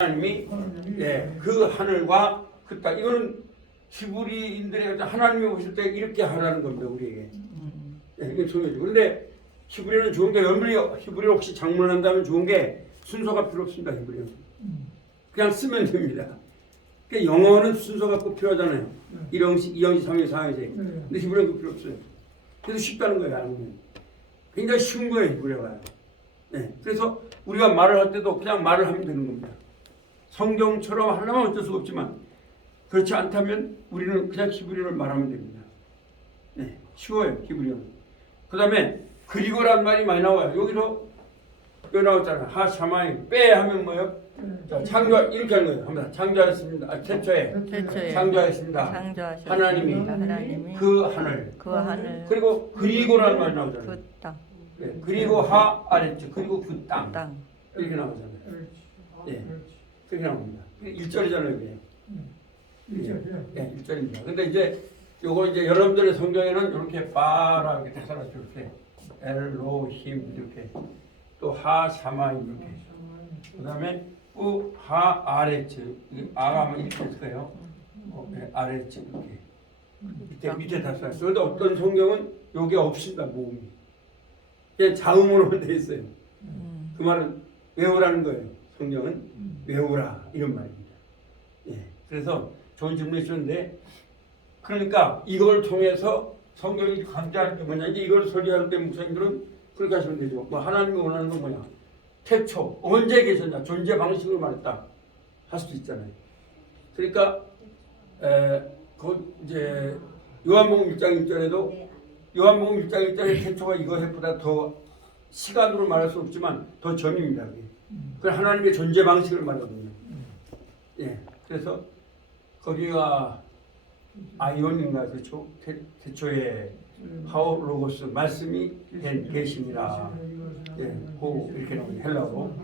하나님이 그 하늘과 그 땅, 이거는 히브리인들의 하나님이 오실 때 이렇게 하라는 겁니다, 우리에게. 이게 중요하죠. 그런데 히브리는 좋은 게, 히브리 혹시 장문한다면 좋은 게 순서가 필요 없습니다, 히브리는. 그냥 쓰면 됩니다. 그러니까 영어는 순서가 꼭 필요하잖아요. 1형식, 2형식, 3형식, 4형식. 근데 히브리는 그 필요 없어요. 그래서 쉽다는 거예요, 알면. 굉장히 쉬운 거예요, 히브리어가. 그래서 우리가 말을 할 때도 그냥 말을 하면 되는 겁니다. 성경처럼 하려면 어쩔 수가 없지만 그렇지 않다면 우리는 그냥 히브리어를 말하면 됩니다. 쉬워요, 히브리어는. 그 다음에 그리고란 말이 많이 나와요. 여기 나왔잖아요. 하샤마이 빼 하면 뭐예요? 자, 창조, 이렇게 하는 거예요. 합니다. 창조하였습니다. 태초에 창조하였습니다. 하나님이 그 하늘. 그리고 그리고라는 말이 나오잖아요. 그 땅. 그리고 하 아래쪽, 그리고 그 땅. 이렇게 나오잖아요. 그렇게 나옵니다. 1절이잖아요, 이게. 1절입니다. 근데 이제 요거 이제 여러분들의 성경에는 이렇게 바라 이렇게 대사라죠, 이렇게. 엘로힘 이렇게. 또 하샤마 이렇게. 그다음에 하 아래쪽. 아가 이렇게 했을 거예요. 아래쪽 이렇게. 밑에 다 써요. 그런데 어떤 성경은 요게 없습니다, 모음이. 그냥 자음으로만 돼 있어요. 그 말은 외우라는 거예요. 성경은 외우라 이런 말입니다. 그래서 좋은 질문을 주셨는데, 그러니까 이걸 통해서 성경이 강조하는 게 뭐냐, 이제 이걸 소리할 때 목사님들은 그렇게 하시면 되죠. 뭐 하나님이 원하는 건 뭐냐, 태초 언제 계셨냐, 존재 방식을 말했다 할 수도 있잖아요. 그러니까 이제 요한복음 1장 1절에도 요한복음 1장 1절에 태초가 이거보다 더 시간으로 말할 수 없지만 더 전입니다. 그 하나님의 존재 방식을 말하거든요. 그래서 거기가 아이온인가, 그렇죠? 태초에 하오로고스 말씀이 계시니라. 고 이렇게 나오는 헬라어.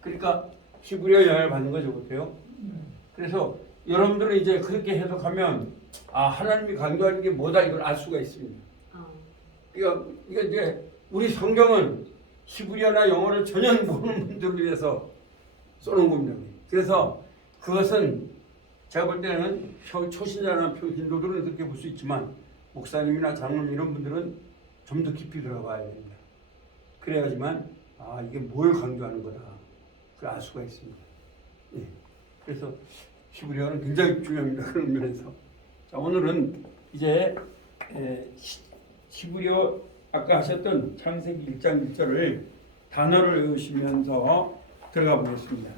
그러니까 히브리어 영향을 받는 거죠, 그렇게요. 그래서 여러분들은 이제 그렇게 해석하면 하나님이 강조하는 게 뭐다 이걸 알 수가 있습니다. 그러니까 이제 우리 성경은 히브리어나 영어를 전혀 모르는 분들을 위해서 써놓은 겁니다. 그래서 그것은 제가 볼 때는 초신자나 신도들은 그렇게 볼 수 있지만 목사님이나 장로님 이런 분들은 좀 더 깊이 들어가야 됩니다. 그래야지만 이게 뭘 강조하는 거다 그걸 알 수가 있습니다. 그래서 히브리어는 굉장히 중요합니다. 그런 면에서. 자, 오늘은 이제 히브리어 아까 하셨던 창세기 1장 1절을 단어를 외우시면서 들어가 보겠습니다.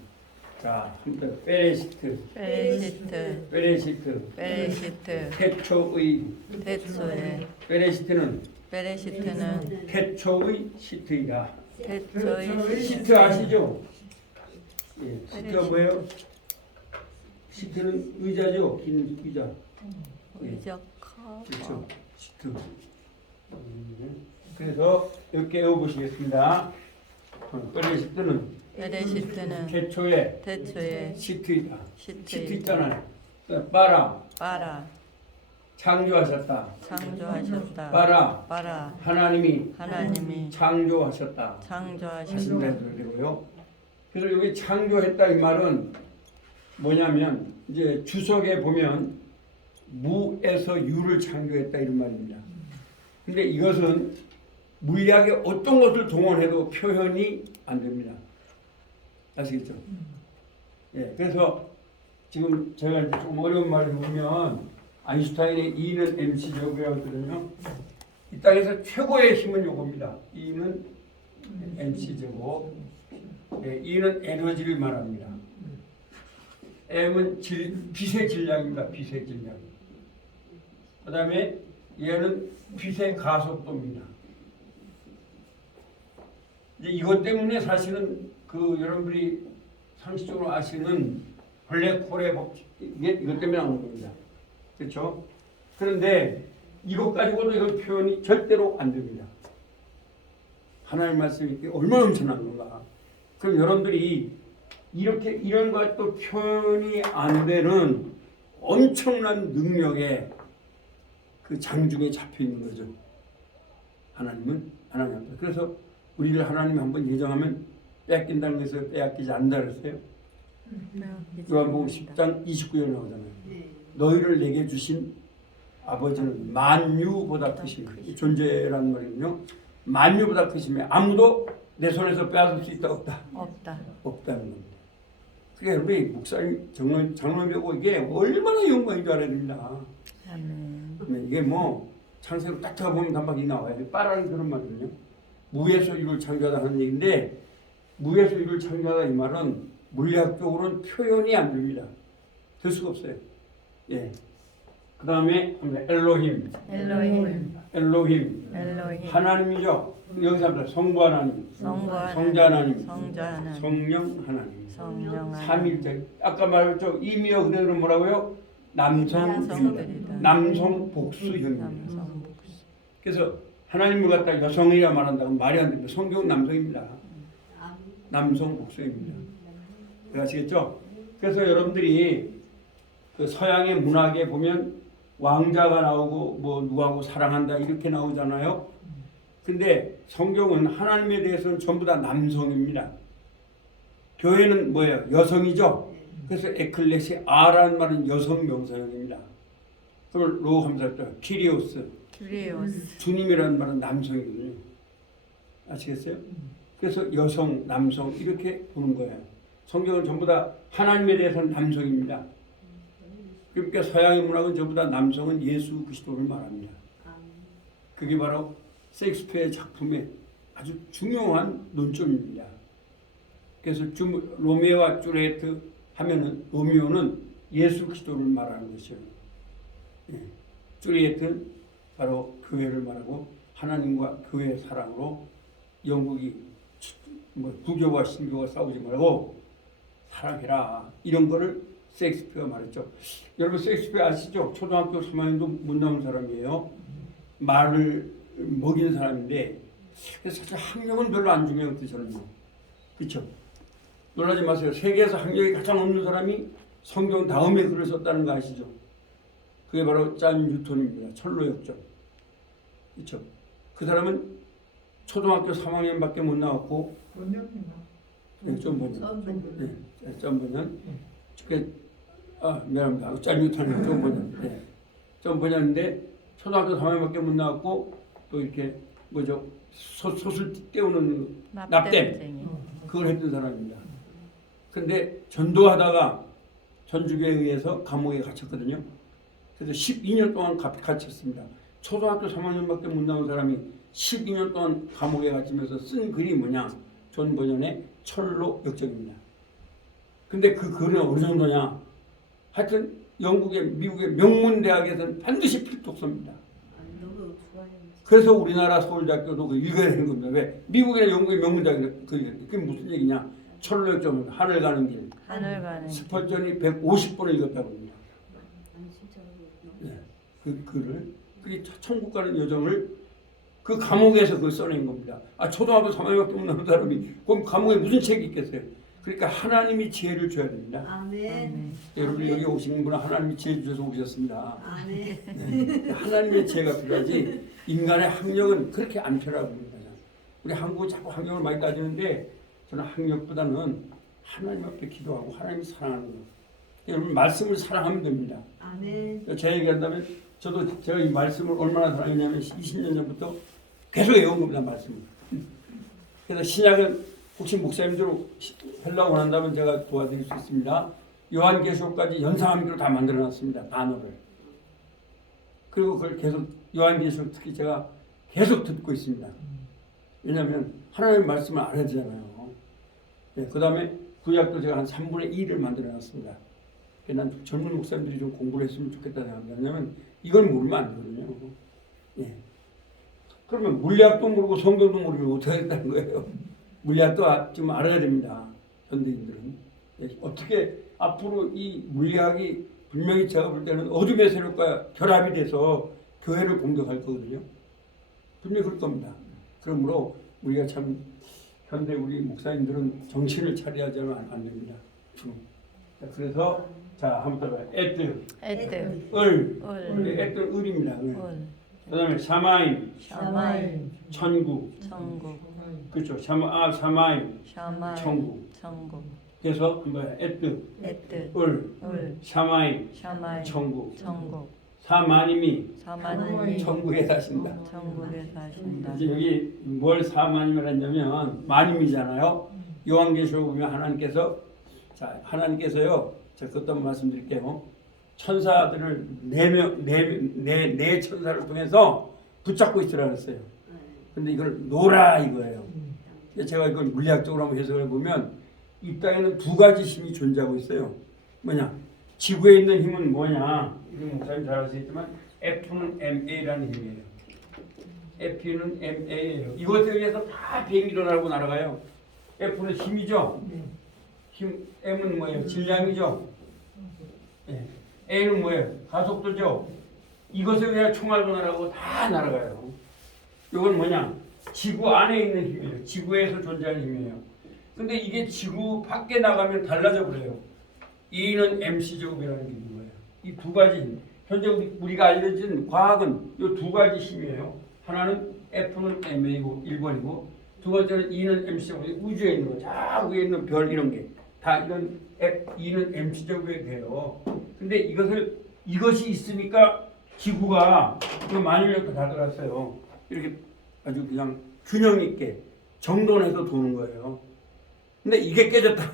자, 베레시트. 태초의. 베레시트는 태초의 시트이다. 시트 아시죠? 시트가 뭐예요? 시트는 의자죠, 긴 의자. 그렇죠, 시트. 그래서 이렇게 외워보시겠습니다. 베레시트는 태초에 시트이다. 시트 있잖아요. 빠라 창조하셨다. 빠라 하나님이 창조하셨다. 되고요. 그래서 여기 창조했다 이 말은 뭐냐면 이제 주석에 보면 무에서 유를 창조했다 이런 말입니다. 근데 이것은 물리학의 어떤 것을 동원해도 표현이 안 됩니다. 아시겠죠? 그래서 지금 제가 이제 좀 어려운 말을 보면 아인슈타인의 E는 MC 제곱이라고 했거든요. 이 땅에서 최고의 힘은 요겁니다. E는 MC 제곱. E는 에너지를 말합니다. M은 빛의 질량입니다. 빛의 질량. 그 다음에 얘는 빛의 가속도입니다. 이제 이것 때문에 사실은 여러분들이 상식적으로 아시는 블랙홀의 법칙, 이것 때문에 나오는 겁니다. 그렇죠? 그런데 이것 가지고도 이건 표현이 절대로 안 됩니다. 하나님 말씀이 얼마나 엄청난 건가. 그럼 여러분들이 이런 것도 표현이 안 되는 엄청난 능력의 그 장중에 잡혀 있는 거죠. 하나님은 하나님 앞에. 그래서 우리를 하나님 한번 예정하면 뺏긴다는 것을 빼앗기지 않는다 그랬어요. 요한복음 10장 29절에 나오잖아요. 너희를 내게 주신 아버지는 만유보다 크시며, 존재라는 말이군요. 만유보다 크시며 아무도 내 손에서 빼앗을 수 있다 없다? 없다는 겁니다. 그러니까 우리 목사님 장로님이고 이게 얼마나 영광인 줄 알아야 됩니다. 이게 뭐 창세로 딱 보면 단박이 나와요. 빠라는 그런 말이거든요. 무에서 유를 창조하다 하는 얘기인데, 무에서 유를 창조하다 이 말은 물리학적으로는 표현이 안 됩니다. 될 수가 없어요. 예. 그 다음에 엘로힘. 하나님이죠. 여기서 합니다. 성부 하나님, 성자 하나님, 성령 하나님. 삼일째. 아까 말했죠. 이미여 그대로 뭐라고요? 남성 복수형입니다. 그래서 하나님을 갖다 여성이라 말한다고 말이 안 됩니다. 성경은 남성입니다. 남성 복수입니다. 아시겠죠? 그래서 여러분들이 그 서양의 문학에 보면 왕자가 나오고 뭐 누구하고 사랑한다 이렇게 나오잖아요. 근데 성경은 하나님에 대해서는 전부 다 남성입니다. 교회는 뭐예요? 여성이죠. 그래서 에클레시아라는 말은 여성 명사형입니다. 그걸 로함사죠. 키리오스. 주님이라는 말은 남성이거든요. 아시겠어요? 그래서 여성, 남성 이렇게 보는 거예요. 성경은 전부 다 하나님에 대해서는 남성입니다. 그러니까 서양의 문학은 전부 다 남성은 예수 그리스도를 말합니다. 그게 바로 셰익스피어의 작품의 아주 중요한 논점입니다. 그래서 로미오와 줄리에트 하면은 로미오는 예수 그리스도를 말하는 것이요. 예. 줄리에트는 바로 교회를 말하고 하나님과 교회의 사랑으로 영국이 뭐 부교와 신교가 싸우지 말고 사랑해라 이런 거를 셰익스피어가 말했죠. 여러분 셰익스피어 아시죠? 초등학교 3학년도 못 나온 사람이에요. 말을 먹이는 사람인데 그래서 사실 학력은 별로 안 중요해요. 저는요. 그렇죠? 놀라지 마세요. 세계에서 학력이 가장 없는 사람이 성경 다음에 글을 썼다는 거 아시죠? 그게 바로 짠 뉴턴입니다. 철로역전. 그렇죠? 그 사람은 초등학교 3학년밖에 못 나왔고 네, 좀 보면 네, 좀 보면 미안합니다. 짠 뉴턴이 좀 보면 네. 좀 보냐는데 초등학교 3학년밖에 못 나왔고 또 이렇게 뭐죠? 솥을 때우는 납땜 그걸 했던 사람입니다. 근데 전도하다가 전주교에 의해서 감옥에 갇혔거든요. 그래서 12년 동안 갇혔습니다. 초등학교 3학년밖에 못 나온 사람이 12년 동안 감옥에 갇히면서 쓴 글이 뭐냐? 존 버년의 철로 역정입니다. 근데 그 글은 어느 정도냐? 하여튼 영국의 미국의 명문 대학에서는 반드시 필독서입니다. 그래서 우리나라 서울대학교도 그 읽어야 되는 겁니다. 왜? 미국이나 영국의 명문 대학이 그게 무슨 얘기냐? 철로 역정은 하늘 가는 길. 스펄전이 150번을 읽었다고 합니다. 네, 그 글을 그게 천국 가는 여정을 그 감옥에서 그걸 써낸 겁니다. 초등학교 3학년밖에 못 나온 사람이 그럼 감옥에 무슨 책이 있겠어요? 그러니까 하나님이 지혜를 줘야 됩니다. 아멘. 여러분 여기 오신 분은 하나님이 지혜 주셔서 오셨습니다. 아멘. 네, 하나님의 지혜가 필요하지 인간의 학력은 그렇게 안 필요하고 합니다. 우리 한국은 자꾸 학력을 많이 따지는데 저는 학력보다는 하나님 앞에 기도하고 하나님 사랑하는 거. 여러분 말씀을 사랑하면 됩니다. 아멘. 제 얘기한다면 제가 이 말씀을 얼마나 사랑했냐면 20년 전부터 계속 외운 겁니다. 말씀을. 그래서 신약은 혹시 목사님들 하려고 원한다면 제가 도와드릴 수 있습니다. 요한계시록까지 연상함기로 다 만들어놨습니다. 단어를. 그리고 그걸 계속 요한계시록 특히 제가 계속 듣고 있습니다. 왜냐하면 하나님의 말씀을 알아야 되잖아요. 네, 그 다음에 구약도 제가 한 3분의 2를 만들어놨습니다. 난 젊은 목사님들이 좀 공부를 했으면 좋겠다 생각합니다. 왜냐하면 이걸 모르면 안 되거든요. 예. 그러면 물리학도 모르고 성경도 모르면 어떻게 하겠다는 거예요? 물리학도 좀 알아야 됩니다. 현대인들은. 예. 어떻게 앞으로 이 물리학이 분명히 제가 볼 때는 어둠의 세력과 결합이 돼서 교회를 공격할 거거든요. 분명히 그럴 겁니다. 그러므로 우리가 참 현대 우리 목사님들은 정신을 차려야지 안 됩니다. 그래서 자 한번 더 봐요. 에뜨, 에뜨 을입니다. 그 다음에 샤마임, 천국, 그렇죠. 샤마임 샤마임 천국. 천국 그래서 뭐야? 에뜨 에뜨 을 울 샤마임 샤마임 천국. 천국 사마님이 사마님이 천국에 사신다. 천국에 사신다. 이제 여기 뭘 사마님을 했냐면 마님이잖아요. 요한계시록 보면 하나님께서요. 제가 그것도 한번 말씀드릴게요. 천사들을 네 천사를 통해서 붙잡고 있으라 그랬어요. 근데 이걸 놓으라 이거예요. 제가 이걸 물리학적으로 한번 해석을 보면 이 땅에는 두 가지 힘이 존재하고 있어요. 뭐냐? 지구에 있는 힘은 뭐냐? 이건 목사님 잘 아시겠지만 F는 MA라는 힘이에요. F는 MA예요. 이것에 의해서 다 비행기도 날고 날아가요. F는 힘이죠. 힘, M은 뭐예요? 질량이죠. 예. A는 뭐예요? 가속도죠. 이것에 의해 총알도 날아가고 다 날아가요. 이건 뭐냐? 지구 안에 있는 힘이에요. 지구에서 존재하는 힘이에요. 근데 이게 지구 밖에 나가면 달라져 버려요. E는 mc제곱이라는 게 있는 거예요. 이 두 가지 힘. 현재 우리가 알려진 과학은 이 두 가지 힘이에요. 하나는 F는 ma고 1번이고 두 번째는 E는 mc제곱. 우주에 있는 거. 저 위에 있는 별 이런 게 다 이런 E는 mc제곱이 돼요. 근데 이것이 있으니까 지구가 만일력도 다 들어갔어요. 이렇게 아주 그냥 균형 있게 정돈해서 도는 거예요. 근데 이게 깨졌다.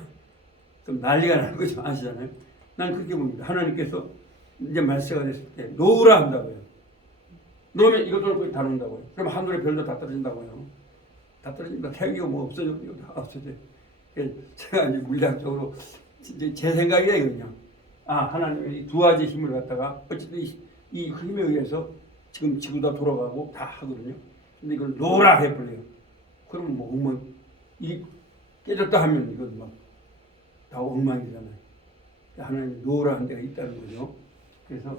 그럼 난리가 나는 거죠. 아시잖아요. 난 그렇게 봅니다. 하나님께서 이제 말세가 됐을 때 놓으라 한다고요. 놓으면 이것도 다 놓는다고요. 그럼 하늘의 별도 다 떨어진다고요. 다 떨어진다. 태양이가 뭐 없어져. 이거 다 없어져요. 제가 이제 물리학적으로 제 생각이에요. 그냥. 하나님의 이 두 가지 힘을 갖다가 어쨌든 이 힘에 의해서 지금 지구가 돌아가고 다 하거든요. 근데 이걸 놓으라 해버려요. 그러면 뭐 엉망, 이 깨졌다 하면 이건 막 다 엉망이잖아요. 하나님 놓으라 한 데가 있다는 거죠. 그래서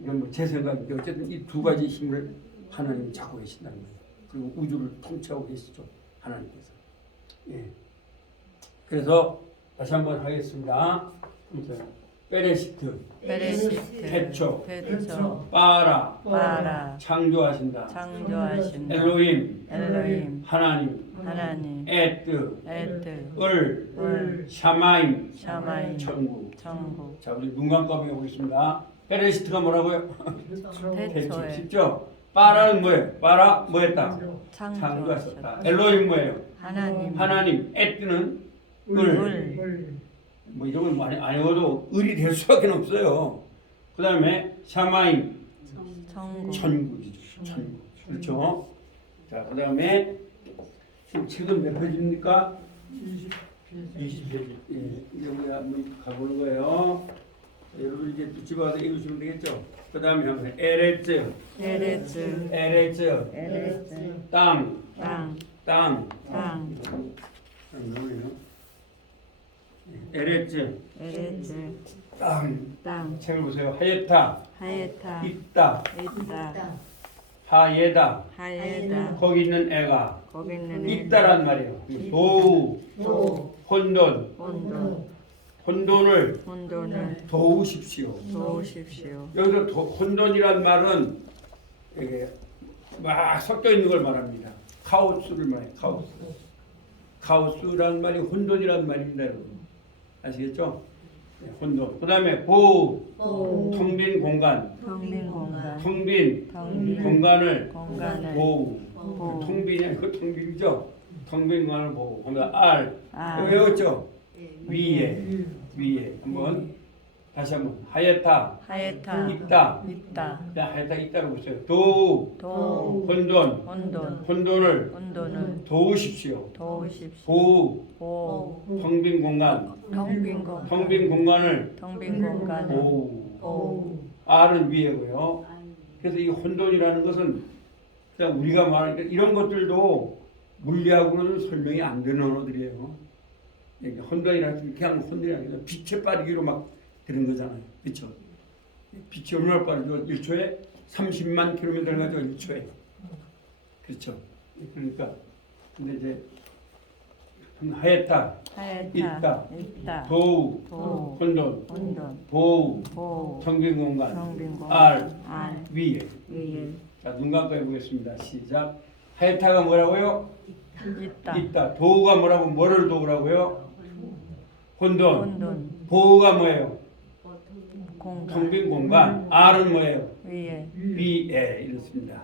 이건 뭐 제 생각인데 어쨌든 이 두 가지 힘을 하나님이 잡고 계신다는 거예요. 그리고 우주를 통치하고 계시죠. 하나님께서. 예. 그래서 다시 한번 하겠습니다. 베레시트, 태초, 빠라, 창조하신다, 엘로힘, 하나님, 에뜨, 을, 샤마임, 천국. 자, 우리 눈 감고 해보겠습니다. 베레시트가 뭐라고요? 태초. 쉽죠? 빠라는 뭐예요? 빠라 뭐했다? 창조하셨다. 엘로힘 뭐예요? 하나님, 에뜨는 을. 뭐 이런 건 많이 안 외워도 을이 될 수밖에 없어요. 그 다음에 샤마임 천국이죠. 천국. 그렇죠. 자, 그 다음에 지금 책은 몇 페이지입니까? 20페이지. 예, 이제 우리 한번 가보는 거예요. 여러분 이제 집어서 읽으시면 되겠죠. 그 다음에 한번 에레츠 땅 뭐예요? 에레츠 땅 책을 보세요. 하예타 있다 하예다 거기 있는 애가 있다란 말이에요. 도우 혼돈을 도우십시오. 여기서 혼돈이란 말은 이게 막 섞여 있는 걸 말합니다. 카오스를 말해요. 카오스라는 말이 혼돈이란 말입니다, 여러분. 아시겠죠? 네, 혼돈. 그 다음에 보호, 텅빈 공간. 텅빈 공간을 보호. 텅빈이 아니고 텅빈이죠? 텅빈 공간을 보호. 그다음에 외웠죠? 위에. 한번 다시 한번 하얗다 있다 하얗다 있다로 보세요. 혼돈을 도우십시오. 보호 텅빈 공간을 보호. R은 위에고요. 그래서 이 혼돈이라는 것은 그냥 우리가 말하는 이런 것들도 물리학으로는 설명이 안 되는 언어들이에요. 혼돈이라는 게 그냥 혼돈이 아니라 빛에 빠르기로 막 되는 거잖아요. 그렇죠? 빛이 얼마나 빠르죠? 1초에 30만 킬로미터를 가지고 1초에. 그렇죠? 그러니까 근데 이제 하얗다 있다 도우 혼돈 보우 텅빈 공간 R 위에. 자, 눈 감고 해보겠습니다. 시작. 하얗다가 뭐라고요? 있다. 있다. 도가 뭐라고? 뭐를 도라고요? 혼돈. 혼돈. 보가 뭐예요? 공간. 텅 빈 공간. R은 뭐예요? 위에. 위에 이렇습니다.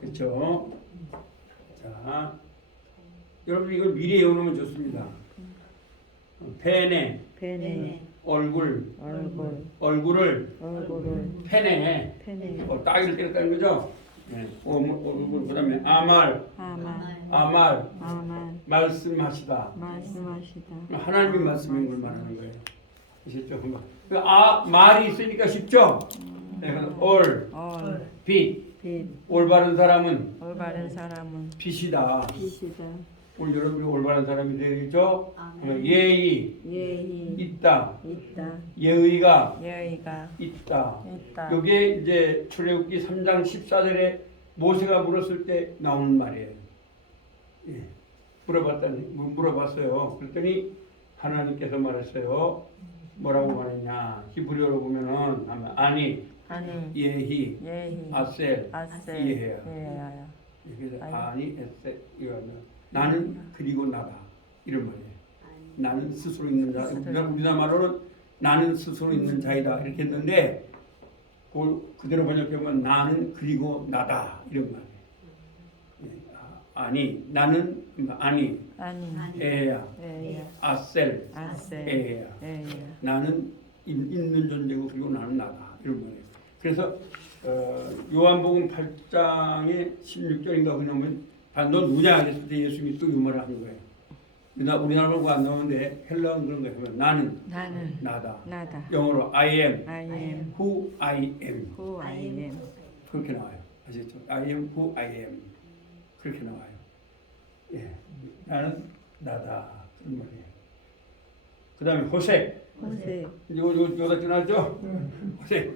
그렇죠? 자, 여러분 이걸 미리 외우면 좋습니다. 펜에 펜에. 얼굴, 얼굴. 얼굴을 얼굴을. 펜에 펜에. 따기를 때렸다는 거죠. 네. 얼굴 그다음에 아말, 아말. 아말 아말. 말씀하시다. 말씀하시다. 하나님의 말씀인 걸 말하는 거예요. 아시죠? 말이 있으니까 쉽죠. 네, 올, 얼. 빛, 빛. 올바른 사람은 올바른 사람은 빛이다. 빛이다. 오늘 여러분이 올바른 사람이 되겠죠? 예의 예의. 있다. 있다. 예의가 예의가 있다. 있다. 이게 이제 출애굽기 3장 14절에 모세가 물었을 때 나오는 말이에요. 예. 물어봤어요. 그랬더니 하나님께서 말했어요. 뭐라고 말했냐? 히브리어로 보면은 아니, 아니. 예히, 예의. 아셀, 아셀. 이해해요. 예하여. 그래서 아니. 아니, 에셀 이거면 나는 그리고 나다 이런 말이에요. 나는 스스로 있는 자. 우리나라 말로는 나는 스스로 있는 자이다 이렇게 했는데 그걸 그대로 번역해보면 나는 그리고 나다 이런 말이에요. 예. 아니 나는 아니 아니. 에야 예야. 아셀 아셀. 에야 예야. 나는 있는 존재고 그리고 나는 나다 이런 말이에요. 그래서 요한복음 8장의 16절인가 그러면 넌 누구냐 그랬을 때 예수님이 또 이 말을 하는 거예요. 우리나라 말고 안 나오는데 헬라어는 그런 거예요. 나는 나다. 나다. 영어로 I am I am who I am who I am. 그렇게 나와요. 아시죠? I am who I am 그렇게 나와요. 예, 나는 나다 그런 말이에요. 그 다음에 호색 호세. 요다 지나죠? 호색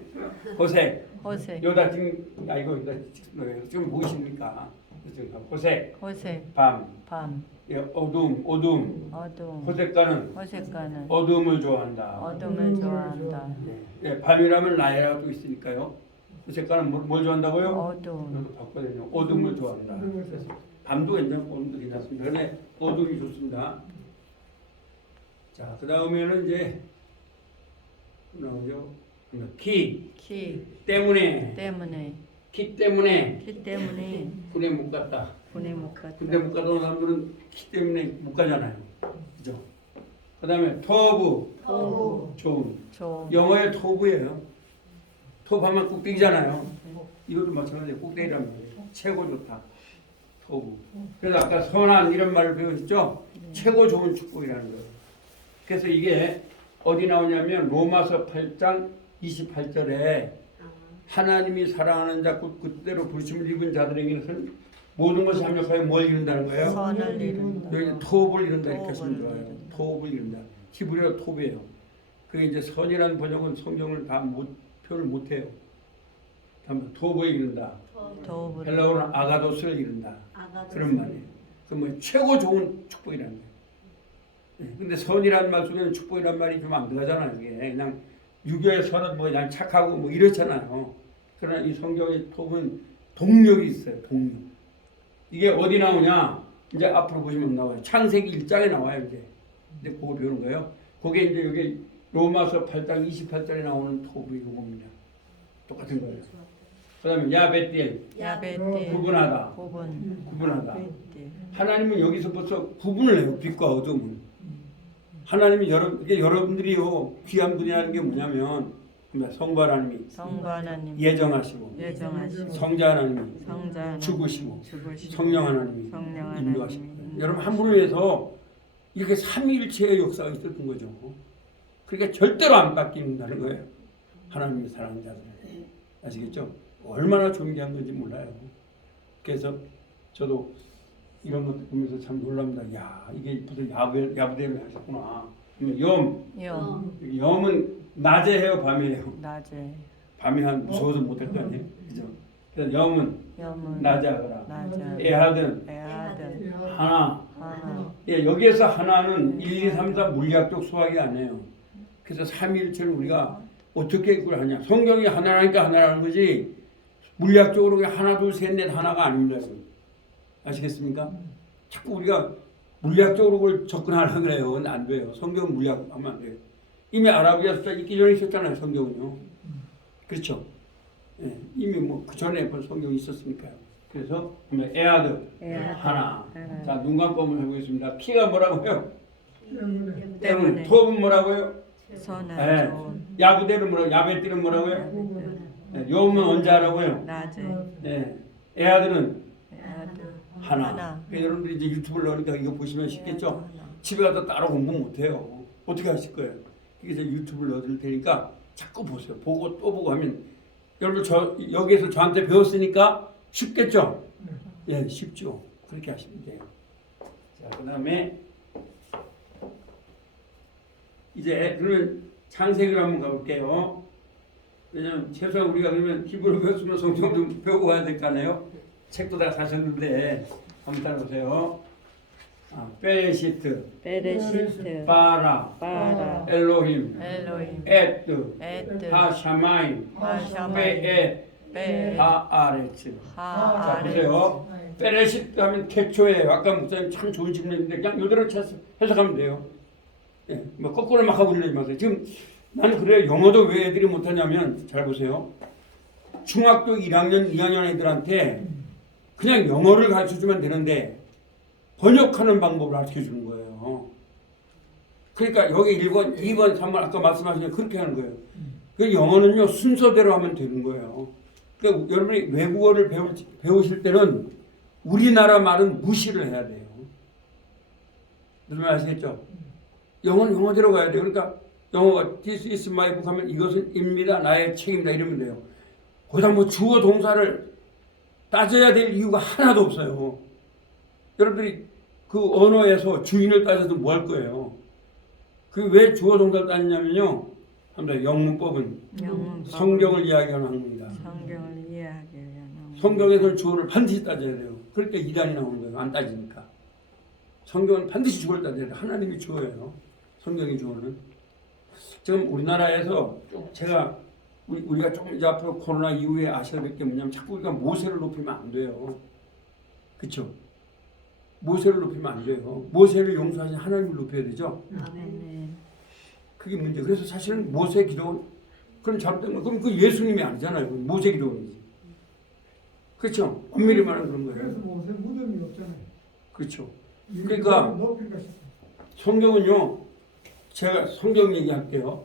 호세. 요다 지금 이거 지금 보이십니까? 호색 호세. 밤 밤. 예, 어둠 어둠. 호색가는 호색가는 어둠을 좋아한다. 어둠을 좋아한다. 예, 밤이라면 나이라고 있으니까요. 호색가는 뭘 좋아한다고요? 어둠. 이것도 봤거든요. 어둠을 좋아한다. 그래서 밤도 괜찮고 어둠도 괜찮습니다. 그런데 어둠이 좋습니다. 자, 그 다음에는 이제 나오죠. 키 키 때문에 때문에 키 때문에 키 때문에 군에 못 갔다. 군에 못 갔다. 군대 못 가던 사람들은 키 때문에 못 가잖아요. 그죠? 그 다음에 토부 좋은 좋은. 영어의 토부예요. 토부하면 꼭대기잖아요. 이것도 마찬가지예요. 꼭대기라는 거예요. 최고 좋다. 토부. 그래서 아까 선한 이런 말을 배우셨죠? 최고 좋은 축복이라는 거예요. 그래서 이게 어디 나오냐면 로마서 8장 28절에 하나님이 사랑하는 자 그대로 부르심을 입은 자들에게는 모든 것이 합력하여 뭘 이룬다는 거예요? 선을 이룬다. 여기 토업을 이룬다 이렇게 하시면 토업을 좋아요. 이룬다. 토업을 이룬다. 히브리어 토브예요. 그게 이제 선이라는 번역은 성경을 다 표현을 못해요. 토업을 이룬다. 도움을. 헬라어는 아가도스를 이룬다. 그런 말이에요. 그 뭐 최고 좋은 축복이라는 거예요. 근데 선이라는 말 속에는 축복이라는 말이 좀 안 들어가잖아요. 이게 그냥 유교의 선은 뭐 그냥 착하고 뭐 이렇잖아요. 그러나 이 성경의 톱은 동력이 있어요. 동력. 이게 어디 나오냐? 이제 앞으로 보시면 나와요. 창세기 1장에 나와요. 이제. 근데 그거 배우는 거예요. 그게 이제 여기 로마서 8장 28절에 나오는 톱이 이겁니다. 똑같은 거예요. 그 다음에 야베띠엘 야베띠. 구분하다. 구분하다. 하나님은 여기서 벌써 구분을 해요. 빛과 어둠은. 하나님이 여러분들이요 귀한 분이라는 게 뭐냐면 성부 하나님이 예정하시고 성자 하나님이 죽으시고 성령 하나님이 인도하시고 여러분 한 분을 위해서 이렇게 삼위일체의 역사가 있었던 거죠. 그러니까 절대로 안 바뀐다는 거예요. 하나님이 사랑하는 자들. 아시겠죠? 얼마나 존귀한 건지 몰라요. 그래서 저도 이런 것들 보면서 참 놀랍니다. 야, 이게 무슨 야부대를 하셨구나. 염은 낮에 해요, 밤에 해요? 낮에. 밤에 한 무서워서 못할 거 아니에요? 그죠? 그래서 염은 낮에 하거라. 애하든 하나. 예, 여기에서 하나는 1, 2, 3, 4 물리학적 수학이 아니에요. 그래서 삼위일체를 우리가 어떻게 그걸 하냐. 성경이 하나라니까 하나라는 거지 물리학적으로 하나, 둘, 셋, 넷 하나가 아닙니다. 아시겠습니까? 자꾸 우리가 물리학적으로 그걸 접근하려고 그래요. 근데 안 돼요. 성경은 물리학하면 안 돼요. 이미 아라비아 숫자 있기 전에 있었잖아요. 성경은요. 그렇죠. 예, 이미 뭐 그 전에 벌써 성경이 있었으니까요. 그래서 에아드 하나. 자, 눈 감고 한번 해보겠습니다. 피가 뭐라고요? 때문에. 토업은 뭐라고요? 선한 예. 좋은 야구대는 뭐라고? 야베띠는 뭐라고요? 예, 요음은 언제 하라고요? 낮에 예. 에아드는 아들 하나. 그러니까 여러분들이 이제 유튜브를 넣으니까 이거 보시면 쉽겠죠? 하나. 집에 가서 따로 공부 못해요. 어떻게 하실 거예요? 이게 이제 유튜브를 넣어드릴 테니까 자꾸 보세요. 보고 또 보고 하면 여러분 저 여기에서 저한테 배웠으니까 쉽겠죠? 예, 쉽죠. 그렇게 하시면 돼요. 자, 그다음에 이제 그러면 창세기로 한번 가볼게요. 왜냐면 최소한 우리가 그러면 히브리 배웠으면 성경 좀 배우고 가야 될 거 아니에요? 책도 다 사셨는데 한번 따라보세요. 베레시트, 베레시트 바라, 바라 엘로힘, 엘로힘 에뜨, 에드 하샤마임, 하샤마임 베에, 베 하아레츠. 자 하아레 보세요. 베레시트 하면 태초에 아까 목사님 참 좋은 질문인데 그냥 이대로 해석하면 돼요. 예, 뭐 거꾸로 막 하고 이러지 마세요. 지금 나는 그래요. 영어도 왜 애들이 못하냐면 잘 보세요. 중학교 1학년, 2학년 애들한테 그냥 영어를 가르쳐주면 되는데 번역하는 방법을 가르쳐주는 거예요. 그러니까 여기 1번, 2번, 3번 아까 말씀하신 대로 그렇게 하는 거예요. 그 영어는요 순서대로 하면 되는 거예요. 그러니까 여러분이 외국어를 배우실 때는 우리나라 말은 무시를 해야 돼요. 무슨 말 아시겠죠? 영어는 영어대로 가야 돼요. 그러니까 영어가 This is my book 하면 이것은 입니다. 나의 책입니다. 이러면 돼요. 거기다 뭐 주어 동사를 따져야 될 이유가 하나도 없어요. 여러분들이 그 언어에서 주인을 따져도 뭐 할 거예요? 그 왜 주어 동사를 따지냐면요. 한번 영문법은 성경을 이야기하는 학문이다. 성경을 이해하기 위한 성경에서는 주어를 반드시 따져야 돼요. 그럴 때 이단이 나오는 거예요. 안 따지니까. 성경은 반드시 주어를 따져야 돼요. 하나님이 주어예요. 성경이 주어는. 지금 우리나라에서 제가 우리가 조금 이제 앞으로 코로나 이후에 아셔야 될 게 뭐냐면 자꾸 우리가 모세를 높이면 안 돼요. 그렇죠? 모세를 높이면 안 돼요. 모세를 용서하신 하나님을 높여야 되죠. 아멘. 그게 문제. 그래서 사실은 모세 기도는 그럼 잘못된 거. 그럼 그 예수님이 아니잖아요. 모세 기도원이지. 그렇죠? 엄밀히 말하면 그런 거예요. 그래서 모세 무덤이 없잖아요. 그렇죠. 그러니까 높이가 싶어. 성경은요. 제가 성경 얘기할게요.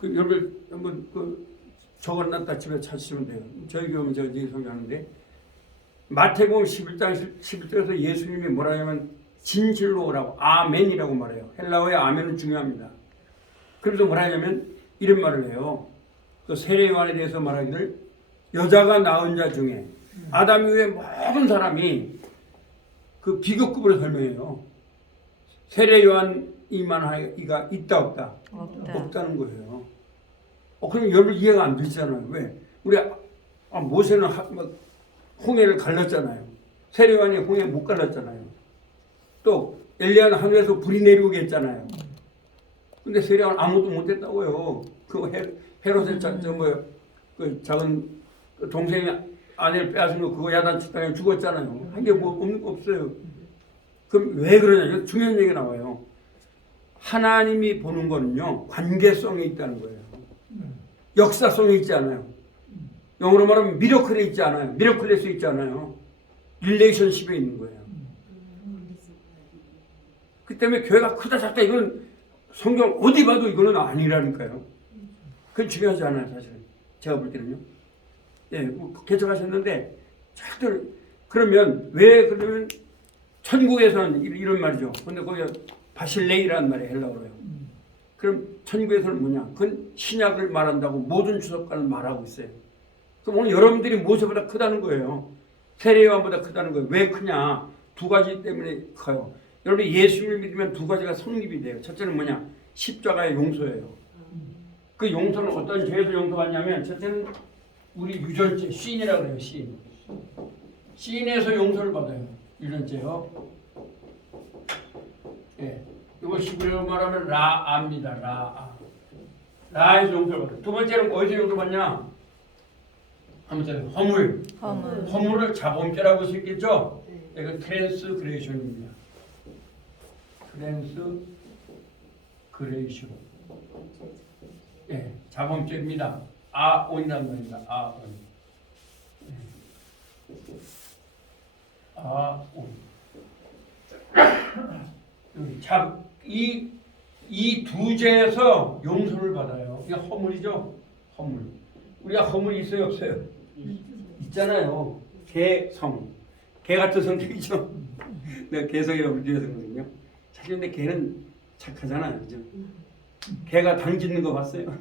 그 여러분 한번 그 적어놨다 집에 찾으시면 돼요. 저희 교회는 제가 이제 성경하는데 마태복음 11장 11절에서 예수님이 뭐라 하냐면 진실로 오라고 아멘이라고 말해요. 헬라어의 아멘은 중요합니다. 그래서 뭐라 하냐면 이런 말을 해요. 그 세례 요한에 대해서 말하기를 여자가 낳은 자 중에 아담 이후에 모든 사람이 그 비교급으로 설명해요. 세례 요한이만 하기가 있다 없다? 없다는 거예요. 그럼 여러분 이해가 안 되잖아요. 왜? 우리 모세는 홍해를 갈랐잖아요. 세례 요한이 홍해 못 갈랐잖아요. 또 엘리야는 하늘에서 불이 내려오게 했잖아요. 근데 세례 요한 아무것도 못했다고요. 그 헤롯의 그 작은 동생이 아내를 빼앗은 거 그거 야단치다가 죽었잖아요. 한 게 뭐 없어요. 그럼 왜 그러냐? 중요한 얘기가 나와요. 하나님이 보는 거는요 관계성이 있다는 거예요. 역사성이 있지 않아요. 영어로 말하면 미러클에 있지 않아요. 미러클에서 있지 않아요. 릴레이션십에 있는 거예요. 그 때문에 교회가 크다 작다 이건 성경 어디 봐도 이거는 아니라니까요. 그건 중요하지 않아요 사실. 제가 볼 때는요. 예, 개척하셨는데 절대 그러면 왜 그러면 천국에서는 이런 말이죠. 근데 거기 바실레이라는 말이 헬라어로요. 그럼 천국에서는 뭐냐? 그건 신약을 말한다고 모든 주석가는 말하고 있어요. 그럼 오늘 여러분들이 모세보다 크다는 거예요. 세례 요한보다 크다는 거예요. 왜 크냐? 두 가지 때문에 커요. 여러분이 예수를 믿으면 두 가지가 성립이 돼요. 첫째는 뭐냐? 십자가의 용서예요. 그 용서는 어떤 죄에서 용서받냐면 첫째는 우리 유전죄, 씬이라고 해요. 씬. 씬에서 용서를 받아요. 유전죄요. 예. 이거 히브리어로 말하면 라아입니다. 라아. 라에서 용서를 받아요. 두 번째는 어디서 용서받냐? 한번 허물. 허물을 자본죄라고 할 수 있겠죠? 이건 트랜스그레이션입니다. 트랜스그레이션. 예, 자범죄입니다. 아온이란 말입니다. 아온. 예. 아온. 이 두 죄에서 용서를 받아요. 이게 허물이죠. 허물. 우리가 허물이 있어요, 없어요? 있잖아요. 개성. 개 같은 성격이죠. 내가 개성이라고 불리거든요. 사실 근데 개는 착하잖아요, 그죠? 개가 당 짓는 거 봤어요?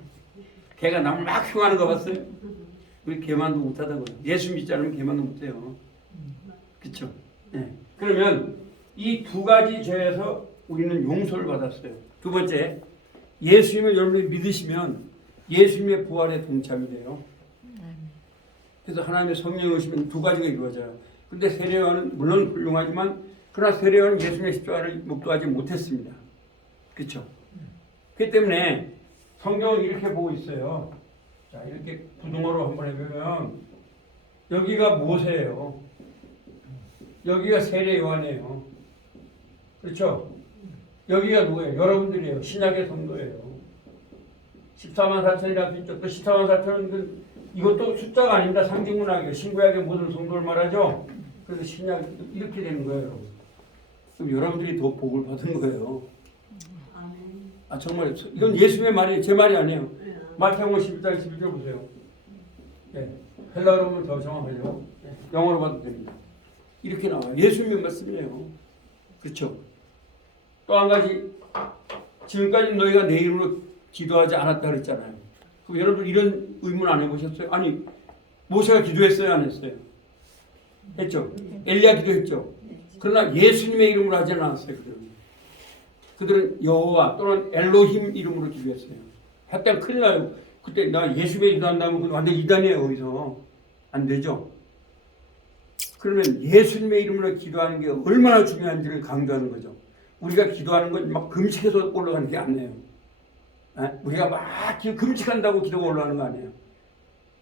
개가 남을 막 흉하는 거 봤어요? 우리 개만도 못하다고요. 예수 믿지 않으면 개만도 못해요. 그렇죠? 네. 그러면 이 두 가지 죄에서 우리는 용서를 받았어요. 두 번째, 예수님을 여러분이 믿으시면 예수님의 부활에 동참이 돼요. 그래서 하나님의 성령이 오시면 두 가지가 이루어져요. 근데 세례요한은 물론 훌륭하지만 그러나 세례요한은 예수님의 십자가를 목도하지 못했습니다. 그렇죠? 그렇기 때문에 성경은 이렇게 보고 있어요. 자, 이렇게 부등호로 한번 해보면 여기가 모세예요. 여기가 세례요한이에요. 그렇죠? 여기가 누구예요? 여러분들이에요. 신약의 성도예요. 14만 4천이라고 했죠. 또 14만 4천은 이것도 숫자가 아닙니다. 상징문학이에요. 신구약의 모든 성도를 말하죠. 그래서 신약 이렇게 되는 거예요. 그럼 여러분들이 더 복을 받은 거예요. 아 정말 이건 예수님의 말이에요. 제 말이 아니에요. 마태복음 11장 11절 보세요. 예, 헬라어로 보면 더 정확하죠. 영어로 봐도 됩니다. 이렇게 나와요. 예수님의 말씀이에요. 그렇죠? 또 한 가지, 지금까지 너희가 내 이름으로 기도하지 않았다 그랬잖아요. 그럼 여러분 이런 의문 안 해보셨어요? 아니 모세가 기도했어요, 안 했어요? 했죠. 엘리야 기도했죠. 그러나 예수님의 이름으로 하지 않았어요. 그들은 여호와 또는 엘로힘 이름으로 기도했어요. 했다면 큰일 나요. 그때 나 예수님의 기도한다면 그건 완전 이단이에요. 거기서 안 되죠. 그러면 예수님의 이름으로 기도하는 게 얼마나 중요한지를 강조하는 거죠. 우리가 기도하는 건 막 금식해서 올라가는 게 아니에요. 우리가 막 금식한다고 기도가 올라가는 거 아니에요.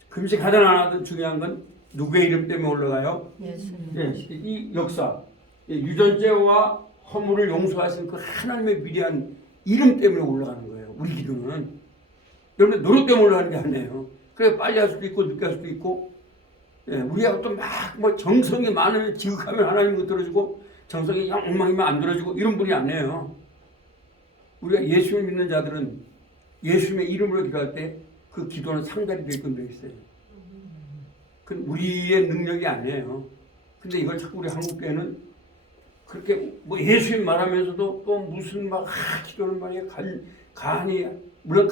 금식하든 안 하든 중요한 건 누구의 이름 때문에 올라가요? 예수님. 예, 이 역사, 유전죄와 허물을 용서하신 그 하나님의 위대한 이름 때문에 올라가는 거예요. 우리 기도는. 여러분 노력 때문에 올라가는 게 아니에요. 그래 빨리 할 수도 있고 늦게 할 수도 있고, 예, 우리가 어떤 막 정성이 많은 지극하면 하나님 못 들어주고 정성이 엉망이면 안 들어주고 이런 분이 아니에요. 우리가 예수를 믿는 자들은 예수님의 이름으로 기도할 때 그 기도는 상달이 되게끔 되어 있어요. 그건 우리의 능력이 아니에요. 근데 이걸 자꾸 우리 한국교회는 그렇게 뭐 예수님 말하면서도 또 무슨 막 기도는 말이야 간이 물론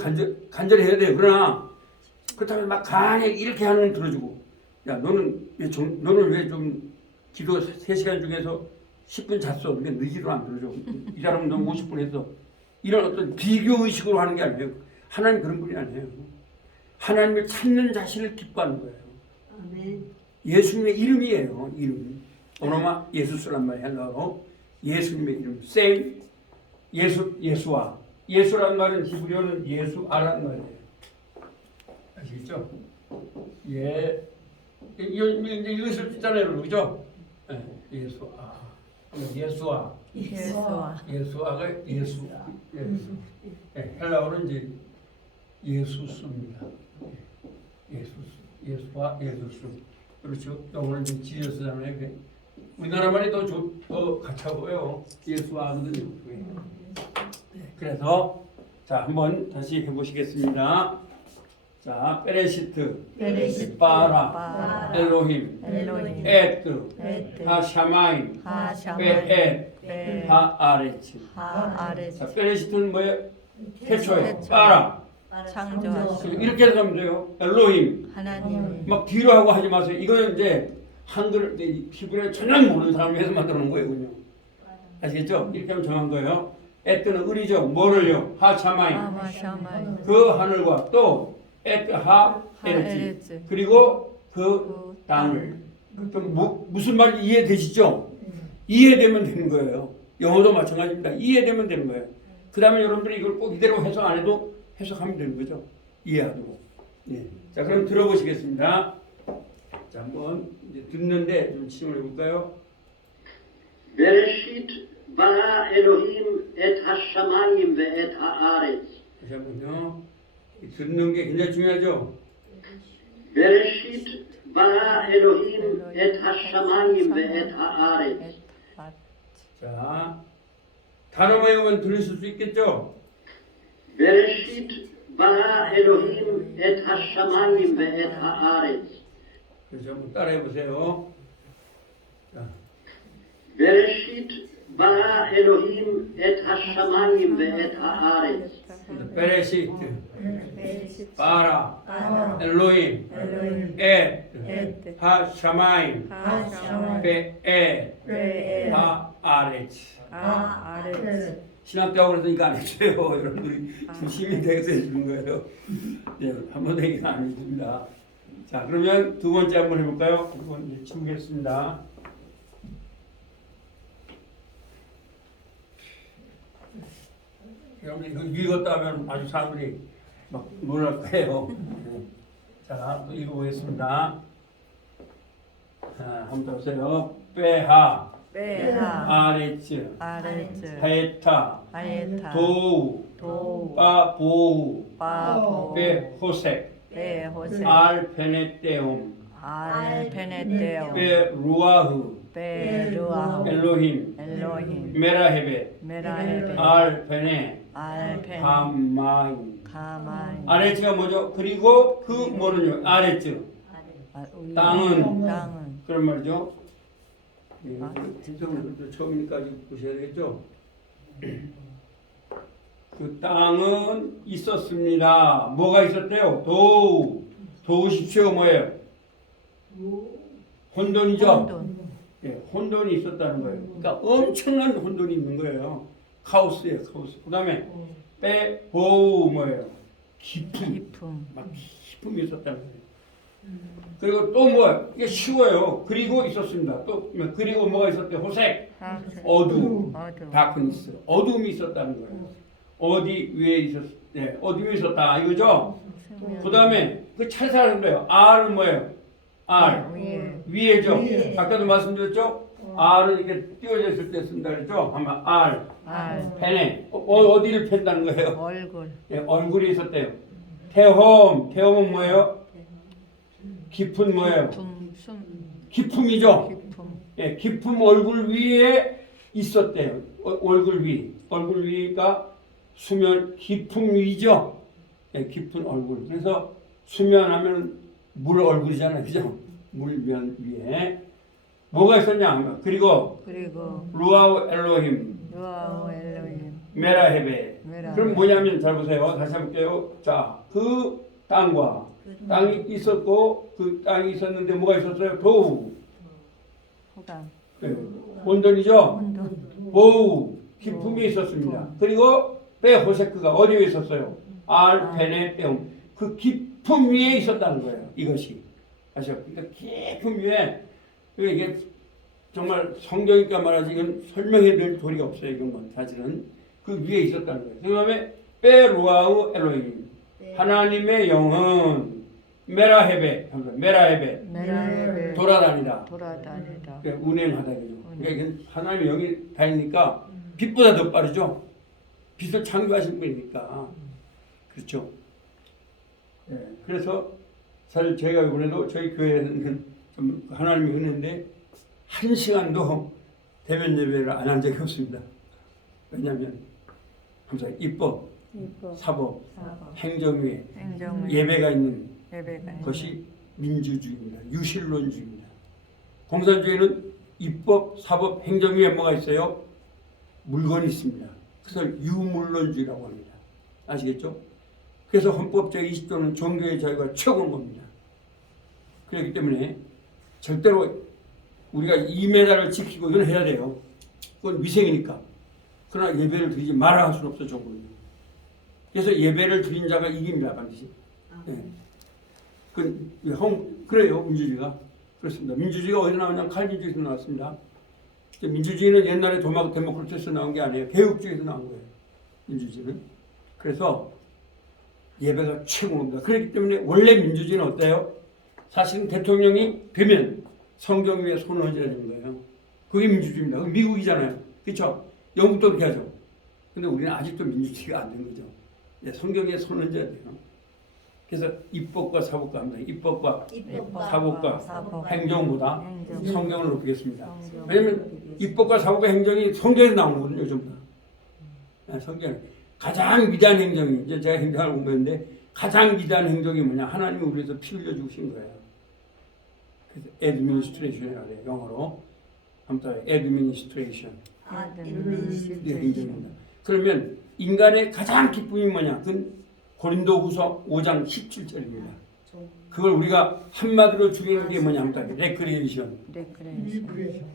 간절히 해야 돼요. 그러나 그렇다면 막 간이 이렇게 하는 건 들어주고, 야 너는 왜 좀 기도 3시간 중에서 10분 잤어. 그러니까 늦기도 안 들어줘. 이 사람은 너무 50분 했어. 이런 어떤 비교 의식으로 하는 게 아니에요. 하나님 그런 분이 아니에요. 하나님을 찾는 자신을 기뻐하는 거예요. 아멘. 예수님의 이름이에요. 이름. 오노마 예수스란 말이 헬라어로 예수님의 이름. 생 예수와. 예수란 말은 히브리어는 예수아란 말이에요. 아시겠죠? 예. 이제 읽을 수 있잖아요. 그죠? 네, 예수아. 예수아. 예수아가 예수. 네, 헬라어는 이제 예수스입니다. 예수와 예수스. 그렇죠. 영어는 좀 지어쓰잖아요. 우리나라 말이 더 같아 보여. 예수아거든요. 그래서 자 한번 다시 해보시겠습니다. 자 베레시트, 바라, 엘로힘, 에트, 하샤마임, 베엣, 하아레츠. 자 베레시트는 뭐예요? 태초에 바라. 창조하시고 이렇게 해서 하면 돼요. 엘로힘. 하나님. 막 뒤로 하고 하지 마세요. 이거는 이제 한글 히브리어 전혀 모르는 사람이 해서 만들어 놓은 거예요, 그냥. 아시겠죠? 이렇게 하면 정한 거예요. 에트는 을이죠. 뭐를요? 하차마임. 그 하늘과 또 에트 하에르지. 그리고 그 땅을. 그럼 무슨 말인지 이해되시죠? 이해되면 되는 거예요. 영어도 마찬가지입니다. 이해되면 되는 거예요. 그 다음에 여러분들이 이걸 꼭 이대로 해석 안 해도 해석하면 되는 거죠. 이해하고. 예. 자, 그럼 들어보시겠습니다. 자, 한번 이제 듣는데 좀 시험을 해볼까요? בראשית ברא אלוהים את השמיים ואת הארץ. 다시 한번요. 이 듣는 게 굉장히 중요하죠. בראשית ברא אלוהים את השמיים ואת הארץ. 자, 단어 외우면 들으실 수 있겠죠? בראשית ברא אלוהים את השמיים ואת הארץ. 그래서 한번 따라해 보세요. 자, בראשית ברא אלוהים את השמיים ואת הארץ. 베레시트, 바라, 바라, 엘로힘, 엘로힘, 에, 하샤마임, 하샤마임, 베에, 베에, 하아레츠. 아레츠. 신학대학원 그러니까 안 했어요. 여러분들이 지금 시민 대학에서 해주는 거예요. 네, 한 번 얘기가 안 해줍니다. 자, 그러면 두 번째 한번 해볼까요? 한번 치우겠습니다. 여러분이 이거 읽었다 하면 아주 사람들이 막 놀랄 거예요. 네. 자, 또 읽어보겠습니다. 자, 한번 더 보세요. 빼하, 베하, 아레츠, 아레츠, 하에타, 하에타, 도우, 도, 빠보우, 바보, 빼호색, 베호세, 알페네테움, 알페네테오, 빼루아흐, 베루아후, 엘로힘, 엘로힘, 메라헤베, 메라헤베, 알페네, 알페네, 가마인. 가마인, 아레츠가 뭐죠? 그리고 그 뭐는요? 아레츠, 땅은. 땅은, 그런 말이죠. 진성은 처음이니까 보셔야 되겠죠. 그 땅은 있었습니다. 뭐가 있었대요? 도우십시오. 뭐예요? 혼돈이죠. 혼돈, 예, 혼돈이 있었다는 거예요. 그러니까 엄청난 혼돈이 있는 거예요. 카오스예요, 카오스. 그 다음에 빼보우 뭐예요? 기품. 기품, 막 기품이 있었다는 거예요. 그리고 또 뭐 이게 쉬워요. 그리고 있었습니다. 또 그리고 뭐가 있었대요? 호색, 어둠, 어둠, 다크니스, 어둠이 있었다는 거예요. 어디 위에 있었, 네, 어둠이 있었다 이거죠. 그 다음에 그 찰사라는 거예요. R은 뭐예요? R 위에죠. 아까도 말씀드렸죠. R은 이렇게 띄워져 있을 때 쓴다 그랬죠. 아마 R 펜에 어디를 펜다는 거예요? 얼굴, 네, 얼굴이 있었대요. 태홈은 뭐예요? 깊은 뭐예요? 기품이죠. 기품, 예, 기품 얼굴 위에 있었대요. 얼굴 위가 수면 깊음 위죠. 예, 깊은 얼굴. 그래서 수면하면 물 얼굴이잖아요, 그죠? 물면 위에 뭐가 있었냐? 그리고 루아우 엘로힘, 루아우 엘로힘, 메라헤베. 그럼 뭐냐면 잘 보세요. 다시 한번 볼게요. 자, 그 땅과 땅이 있었고 그 땅이 있었는데 뭐가 있었어요? 도우. 호감, 네. 혼돈이죠. 혼돈, 보우. 기품이 있었습니다. 그리고 빼호세크가 어디에 있었어요? 알페네떼움. 그 기품 위에 있었다는 거예요. 이것이. 아시죠? 그러니까 깊은 위에 이게 정말 성경이니까 말하지 이건 설명해드릴 도리가 없어요. 이건 건 사실은 그 위에 있었다는 거예요. 그 다음에 빼루아우 엘로힘. 하나님의 영은 메라헤베 돌아다니다. 운행하다 그죠. 그러니까 하나님의 영이 다니니까 빛보다 더 빠르죠. 빛을 창조하신 분이니까 그렇죠. 예, 그래서 사실 저희가 이번에도 저희 교회에는 좀 하나님의 은혜인데 한 시간도 대면 예배를 안 한 적이 없습니다. 왜냐하면 항상 입법, 사법, 행정위에 예배가 있는 것이 민주주의입니다. 유실론주의입니다. 공산주의는 입법, 사법, 행정위에 뭐가 있어요? 물건이 있습니다. 그래서 유물론주의라고 합니다. 아시겠죠? 그래서 헌법 제20조는 종교의 자유가 최고인 겁니다. 그렇기 때문에 절대로 우리가 2m를 지키고 이걸 해야 돼요. 그건 위생이니까. 그러나 예배를 드리지 말아 할 수는 없어, 종교는. 그래서 예배를 드린 자가 이깁니다, 반드시. 네. 그래요, 민주주의가. 그렇습니다. 민주주의가 어디서 나오냐면 칼빈주의에서 나왔습니다. 민주주의는 옛날에 데모크라트에서 나온 게 아니에요. 개혁주의에서 나온 거예요, 민주주의는. 그래서 예배가 최고입니다. 그렇기 때문에 원래 민주주의는 어때요? 사실은 대통령이 되면 성경 위에 손을 얹어야 되는 거예요. 그게 민주주의입니다. 그럼 미국이잖아요. 그렇죠? 영국도 그렇게 하죠. 근데 우리는 아직도 민주주의가 안 된 거죠. 예, 성경에 손을 져야 돼요. 그래서 입법과 사법과 합니다. 입법과 사법과 행정보다 성경을 높이겠습니다. 왜냐하면 입법과 사법과 행정이 성경에서 나오는 거거든요. 전부 다. 성경 가장 위대한 행정이 이제 제가 행정을 공부했는데 가장 위대한 행정이 뭐냐? 하나님이 우리 위해서 피 흘려 주신 거예요. 그래서 administration이라고 해요. 영어로 한번 administration. 행정입니다. 그러면 인간의 가장 기쁨이 뭐냐? 그건 고린도후서 5장 17절입니다. 그걸 우리가 한마디로 줄이는 게 뭐냐면 레크리에이션.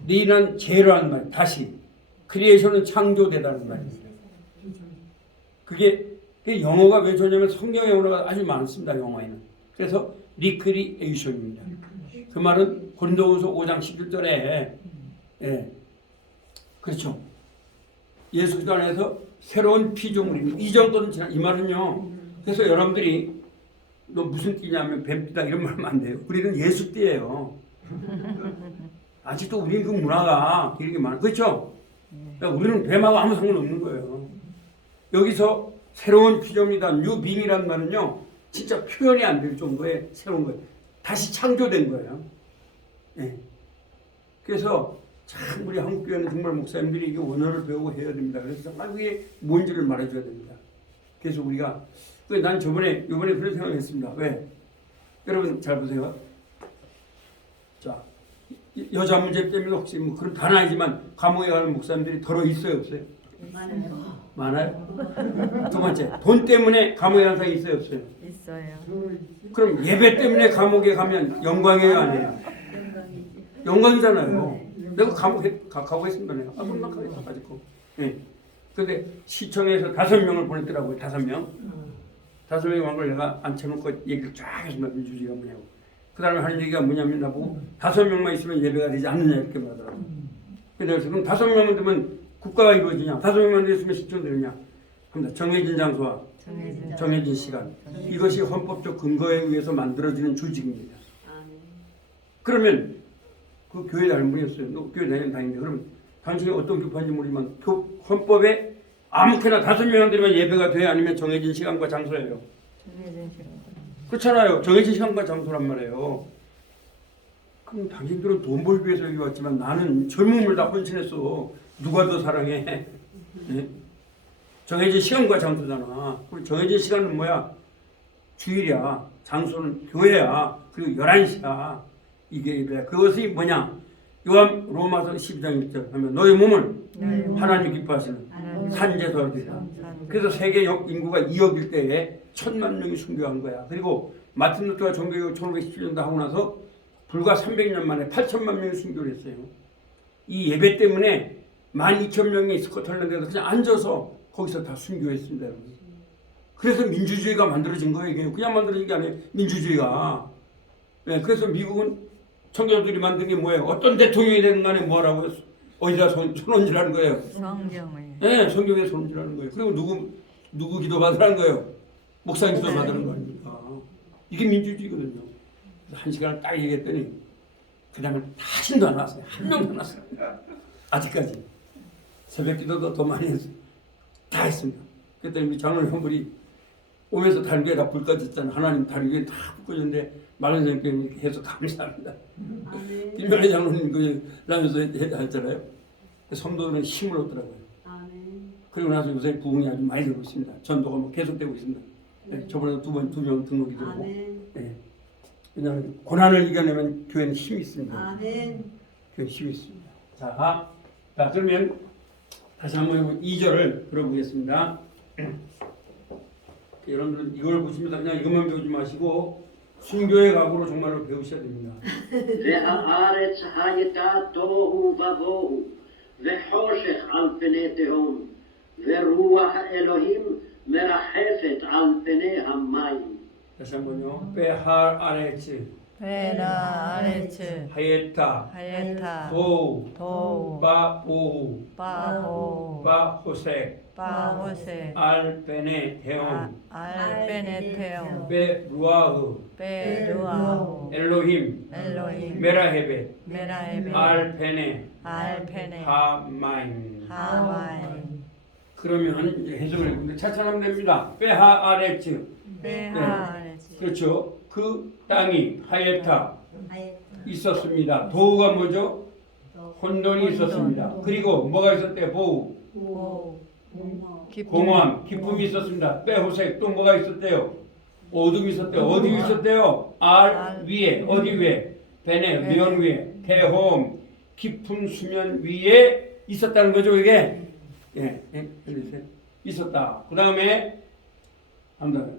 리는 제로한 말, 다시. 크리에이션은 창조되다는 말입니다. 그게 영어가 왜 좋냐면 성경 영어가 아주 많습니다. 영어에는. 그래서 리크리에이션입니다. 그 말은 고린도후서 5장 11절에 그렇죠. 예수 그리스도 안에서 새로운 피조물입니다. 이전 것은 지난 이 말은요. 그래서 여러분들이 너 무슨 띠냐면 뱀띠다 이런 말 하면 안 돼요. 우리는 예수 띠예요. 아직도 우리는 그 문화가 이렇게 많아. 그렇죠? 그러니까 우리는 뱀하고 아무 상관없는 거예요. 여기서 새로운 피조물이다. 뉴빙이라는 말은요. 진짜 표현이 안 될 정도의 새로운 거예요. 다시 창조된 거예요. 네. 그래서 참 우리 한국교회는 정말 목사님들이 이게 원어를 배우고 해야 됩니다. 그래서 정말 그게 뭔지를 말해줘야 됩니다. 그래서 우리가 난 이번에 그런 생각을 했습니다. 왜? 여러분 잘 보세요. 자, 여자 문제 때문에 혹시 뭐 그런 단 아니지만 감옥에 가는 목사님들이 더러 있어요, 없어요? 많아요. 두 번째, 돈 때문에 감옥에 가는 사람이 있어요, 없어요? 있어요. 그럼 예배 때문에 감옥에 가면 영광이에요, 아니에요? 영광이잖아요. 내가 감옥에 가보겠습니다. 내가 혼나가겠다 가지고. 예. 근데 시청에서 5명을 보냈더라고요. 5명. 5명이 온 걸 내가 앉혀놓고 얘기를 쫙 했습니다. 민주주의가 뭐냐고. 그 다음에 하는 얘기가 뭐냐면 나보고 5명만 있으면 예배가 되지 않느냐 이렇게 말하더라고요. 그래서 그럼 5명만 되면 국가가 이루어지냐? 5명만 있으면 시청 되느냐? 합니다. 정해진 장소와 정해진 시간. 이것이 헌법적 근거에 의해서 만들어지는 조직입니다. 그러면 그 교회 잘못이었어요. 너 교회 다니는데 그러면 당신이 어떤 교파인지 모르지만 헌법에 아무렇게나 5명 되면 예배가 돼야 아니면 정해진 시간과 장소예요. 정해진 시간. 그렇잖아요. 정해진 시간과 장소란 말이에요. 그럼 당신들은 돈 벌기 위해서 여기 왔지만 나는 젊음을 다 헌신했어. 누가 더 사랑해? 네? 정해진 시간과 장소잖아. 그럼 정해진 시간은 뭐야? 주일이야. 장소는 교회야. 그리고 11시야. 이게 예배야. 그것이 뭐냐? 요한 로마서 12장 1절 하면 너의 몸을 하나님이 기뻐하시는 산제소가 되라. 그래서 세계 인구가 2억일 때에 1,000만 명이 순교한 거야. 그리고 마틴 루터가 종교개혁 1517년도 하고 나서 불과 300년 만에 8천만 명이 순교를 했어요. 이 예배 때문에 12,000명이 스코틀랜드에서 그냥 앉아서 거기서 다 순교했습니다. 그래서 민주주의가 만들어진 거예요. 이게 그냥 만들어진 게 아니에요. 민주주의가. 네, 그래서 미국은 청교도들이 만든 게 뭐예요? 어떤 대통령이 되는 간에 뭐라고 어디다 손원질하는 거예요? 성경을. 네, 성경에 손원질하는 거예요. 그리고 누구 기도 받으라는 거예요? 목사님 기도 받으라는 거 아닙니까? 이게 민주주의거든요. 그래서 1시간을 딱 얘기했더니 그 다음에 다신도 안 왔어요. 한 명도 안 왔어요. 아직까지. 새벽 기도도 더 많이 했어요. 다 했습니다. 그랬더니 장로님 한 분이 오면서 다른 교회 다 불 꺼졌잖아요. 하나님 다른 교회 다 불 꺼졌는데 마른 선생님께 해서 감사합니다. 김현애 장로님 그 라면서 했잖아요. 성도들은 힘을 얻더라고요. 그리고 나서 요새 부흥이 아주 많이 되고 있습니다. 전도가 뭐 계속되고 있습니다. 네, 저번에도 2명 등록이 되고. 네. 왜냐하면 고난을 이겨내면 교회는 힘이 있습니다. 교회 힘이 있습니다. 자, 그러면 다시 한번 2절을 들어보겠습니다. 여러분들은 이걸 보십니다. 그냥 이것만 배우지 마시고 순교의 각오로 정말로 배우셔야 됩니다. והארץ הייתה תוהו ובוהו וחושך על פני תהום ורוח האלוהים מרחפת על פני המים. 다시 한번요. 베할 아레츠 베라 아레츠 하예타 하예타 도우 바오우 바호 바호색 바호세 알베네 데온 알베네테오 베루아흐 베루아호 엘로힘 엘로힘 메라헤벳 메라에베 알베네 알페네 하마임. 하와인 그러면 이제 해석을 해보는데 차차하면 됩니다. 베하 아레츠. 베하레츠 그렇죠. 그 땅이 하예타 있었습니다. 도우가 뭐죠? 혼돈이 있었습니다. 그리고 뭐가 있었대요? 보우. 오 공허함, 기쁨이 있었습니다. 빼호색 또 뭐가 있었대요? 어둠이 있었대요. 어디 있었대요? 알 위에 어디 위에? 베네 면 위에 대홈 깊은 수면 위에 있었다는 거죠 이게. 예, 있었다. 그 다음에 한번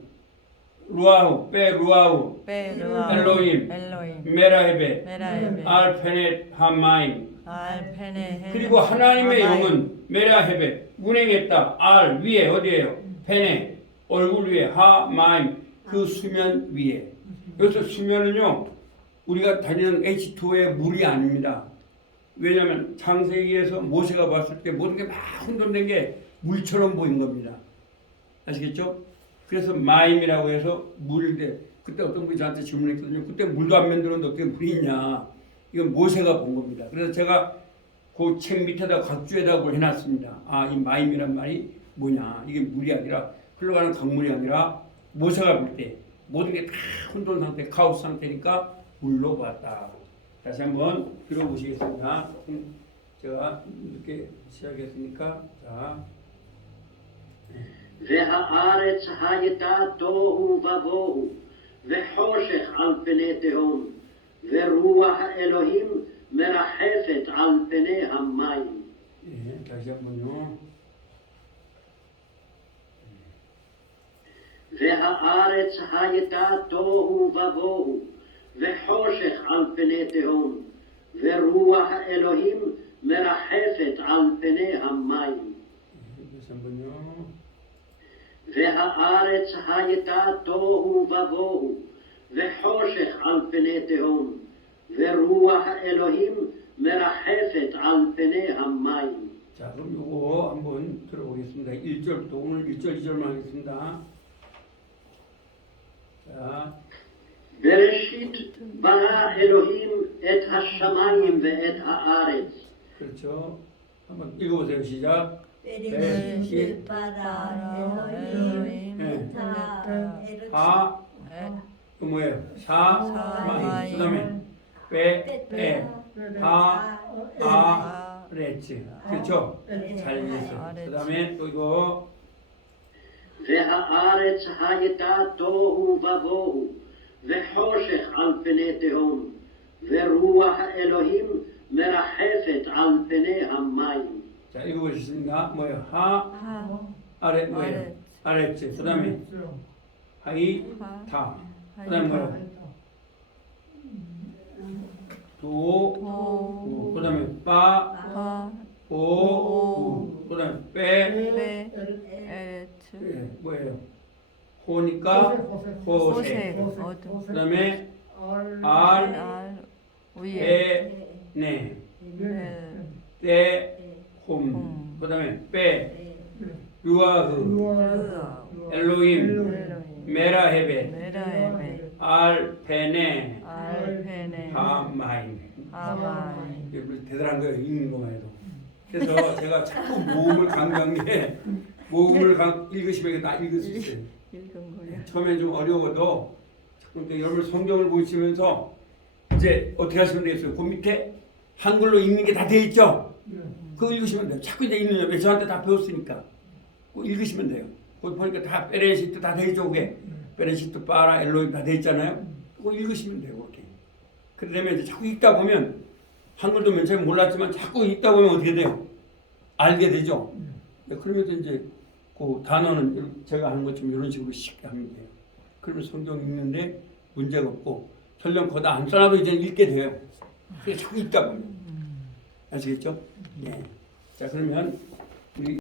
루아우 빼 루아우 베르아 엘로임 엘로임 메라헤베 메라헤베 알페넷 하마임. 알페네 그리고 하나님의 영은 메라헤베 운행했다. 알 위에 어디에요? 페네 얼굴 위에 하마임 그 수면 위에. 여기서 수면은요 우리가 다니는 H2O의 물이 아닙니다. 왜냐하면 창세기에서 모세가 봤을 때 모든 게 막 혼돈된 게 물처럼 보인 겁니다. 아시겠죠? 그래서 마임이라고 해서 물인데 그때 어떤 분이 저한테 질문했거든요. 그때 물도 안 만들었는데 어떻게 물이 있냐. 이건 모세가 본 겁니다. 그래서 제가 그 책 밑에다 각주에다 그걸 해놨습니다. 아, 이 마임이란 말이 뭐냐. 이게 물이 아니라 흘러가는 강물이 아니라 모세가 볼 때 모든 게 다 혼돈 상태, 카오스 상태니까 물로 봤다. 다시 한번 들어보시겠습니다. 제가 이렇게 시작했으니까 자. והארץ הייתה תוהו ובוהו, וחושך על פני תהום, ורוח האלוהים מרחפת על פני המים. 예, 다시 한번요. והארץ הייתה תוהו ובוהו, וחושך על פני תהום, ורוח האלוהים מרחפת על פני המים. 다시 한번요. והארץ הייתה תוהו ובוהו, וחושך על פני תהום, ורוח האלוהים מרחפת על פני המים. 자, 그럼 요거 한번 들어보겠습니다. 1절부터 오늘 1절, 2절만 하겠습니다. 자, בראשית ברא אלוהים את השמיים ואת הארץ. 그렇죠. 한번 읽어보세요. 시작. 베르시 바라 엘로임 하 그 뭐예요? 사마임. 그 다음에 아레츠. 그렇죠? 잘 읽었어요. 그 다음에 또 이거 והארץ הייתה תוהו ובוהו, וחושך על פני תהום, ורוח האלוהים מרחפת על פני המים. 자, 읽어보시겠습니다. 뭐예요? 아래 뭐예요? 아레츠. 그 다음에 하이타. 그 다음에 뭐예요? 그 다음에 그 다음에 베에츠 뭐예요? 호니까 호세. 그 다음에 알 위에 네. 홈. 그 다음에 루아흐 엘로임 메라헤베 메라헤베 알페네 알페네 하마임. 하와인 대단한 거예요. 읽는 것만 해도. 그래서 제가 자꾸 모음을 강조한 게 모음을 읽으시면 다 읽을 수 있어요. 읽은 거야. 처음에 좀 어려워도 자꾸 여러분 성경을 보시면서 이제 어떻게 하시면 되겠어요? 그 밑에 한글로 읽는 게 다 돼 있죠? 그거 읽으시면 돼요. 자꾸 이제 읽는 왜 저한테 다 배웠으니까 그거 읽으시면 돼요. 거기 보니까 다 베레시트 다 돼 있죠. 그게 베레시트 바라 엘로임 다 돼 있잖아요. 그거 읽으시면 돼요. 그렇게. 그러면 이제 자꾸 읽다 보면 한글도 맨 처음에 몰랐지만 자꾸 읽다 보면 어떻게 돼요? 알게 되죠. 그러면서 이제 그 단어는 제가 하는 것처럼 이런 식으로 쉽게 하면 돼요. 그러면 성경 읽는데 문제가 없고 설령 거다 안 써놔도 이제 읽게 돼요. 그래서 자꾸 읽다 보면 아시겠죠? 네. 자, 그러면